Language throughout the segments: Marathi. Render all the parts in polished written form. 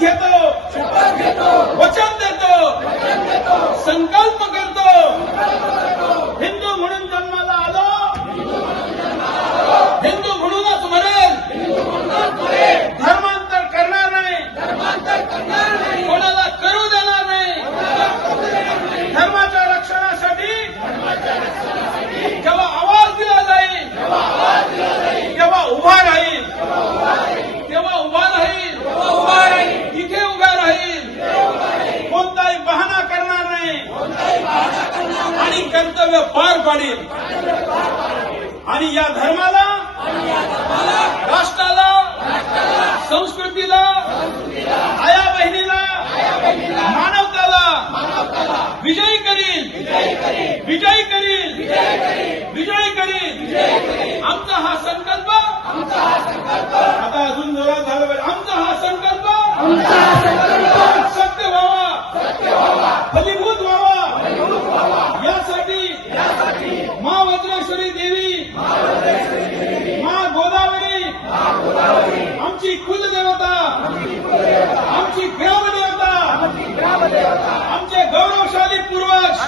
शपथ घेतो वचन देतो संकल्प करतो हिंदू म्हणून जन्माला आलो हिंदू म्हणूनच मरेल धर्मांतर करणार नाही कोणाला करू देणार नाही धर्माच्या रक्षणासाठी जेव्हा आवाज दिला जाईल तेव्हा उभा राहील तेव्हा उभा राहील इथे उभा राहील कोणताही बहाणा करणार नाही आणि कर्तव्य पार पाडील आणि या धर्माला राष्ट्राला संस्कृतीला आया बहिणीला मानवताला विजयी करील विजयी करील विजयी करील आमचा हा संकल्प आता अजून जोरात झालं पाहिजे आमचा हा संकल्प सत्य व्हावा फलीभूत व्हावा यासाठी मा वज्रेश्वरी देवी मा गोदावरी आमची कुलदेवता आमची ग्रामदेवता आमचे गौरवशाली पूर्वज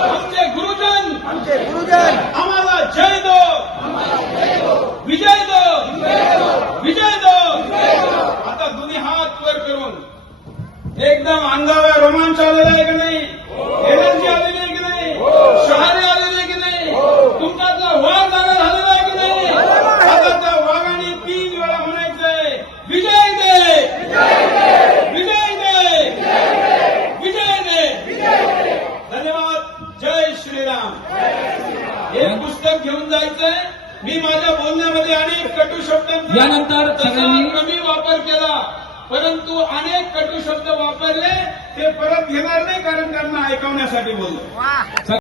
आमचे गुरुजन आम्हाला जय दो विजय दो विजय दो आता दोन्ही हात वर करून एकदम अंगावर रोमांच आलेला आहे की नाही एनर्जी आलेली आहे की नाही शहारे आलेले आहे की नाही तुमच्यातला वाघ जागा झालेला आहे की नाही आता त्या वाघाने 3 वेळा म्हणायचंय विजय दे विजय दे विजय दे धन्यवाद जय श्रीराम हे पुस्तक घेऊन जायचंय मी माझ्या बोलण्यामध्ये अनेक कटू शब्दांचा यानंतर सगळ्यांनी कमी वापर केला परंतु अनेक कटू शब्द वापरले ते परत घेणार नाही कारण त्यांना ऐकवण्यासाठी बोललो